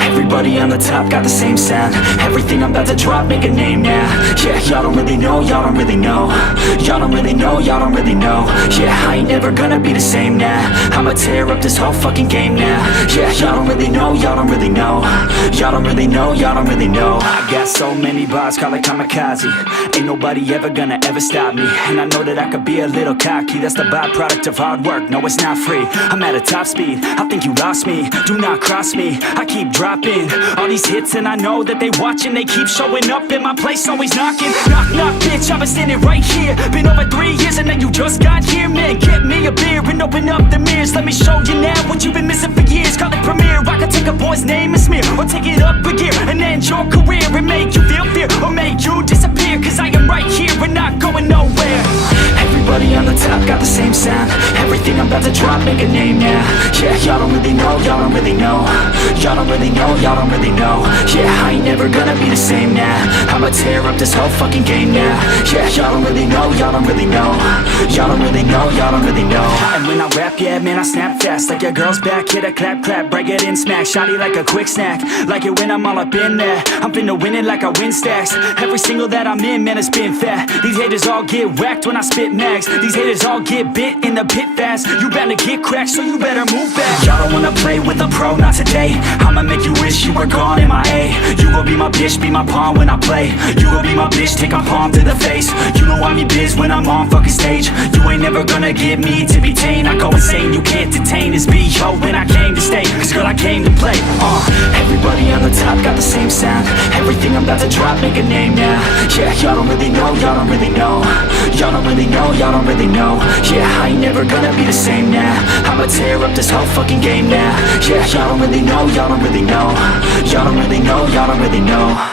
Everybody on the top got the same sound. Everything I'm about to drop, make a name now. Yeah, y'all don't really know, y'all don't really know. Y'all don't really know, y'all don't really know. Yeah, I ain't never gonna be the same now. I'ma tear up this whole fucking game now. Yeah, y'all don't really know, y'all don't really know. Y'all don't really know, y'all don't really know. I got so many bars, call it kamikaze. Ain't nobody ever gonna ever stop me. And I know that I could be a little cocky. That's the byproduct of hard work, no it's not free. I'm at a top speed, I think you lost me. Do not cross me, I keep dropping all these hits and I know that they watching. They keep showing up in my place, always knocking. Knock, knock, bitch, I've been standing right here. Been over 3 years and then you just got here. Man, get me a beer and open up the mirrors. Let me show you now what you've been missing for years. Call it premiere, I can take a boy's name and smear, or take it up a gear and end your career and make you feel fear, or make you disappear. Cause I am right here and not going nowhere. Everybody on the top got the same sound. Everything I'm about to drop, make a name now. Yeah, y'all don't really know, y'all don't really know. Y'all don't really know, y'all don't really know. Yeah, I ain't never gonna be the same now. I'ma tear up this whole fucking game now. Yeah, y'all don't really know, y'all don't really know. Y'all don't really know, y'all don't really know. And when I rap, yeah, man, I snap fast. Like your girl's back, hit a clap, clap, break it in, smack. Shotty like a quick snack, like it when I'm all up in there. I'm finna win it like I win stacks. Every single that I'm in, man, it's been fat. These haters all get whacked when I spit mags. These haters all get bit in the pit fast. You better get cracked, so you better move back. Y'all don't wanna play with a pro, not today. I'ma make you wish you were gone in my A. You gon' be my bitch, be my pawn when I play. You gon' be my bitch, take my palm to the face. You know I'm your biz when I'm on fucking stage. You ain't never gonna get me to be tame. I go insane, you can't detain this B.O. when I came to stay. Cause girl, I came to play. Everybody on the top got the same sound. Everything I'm about to drop, make a name now. Yeah, y'all don't really know, y'all don't really know. Y'all don't really know, y'all don't really know. Yeah, I ain't never gonna be the same now. I'ma tear up this whole fucking game now. Yeah, y'all don't really know, y'all don't really know. Y'all don't really know, y'all don't really know.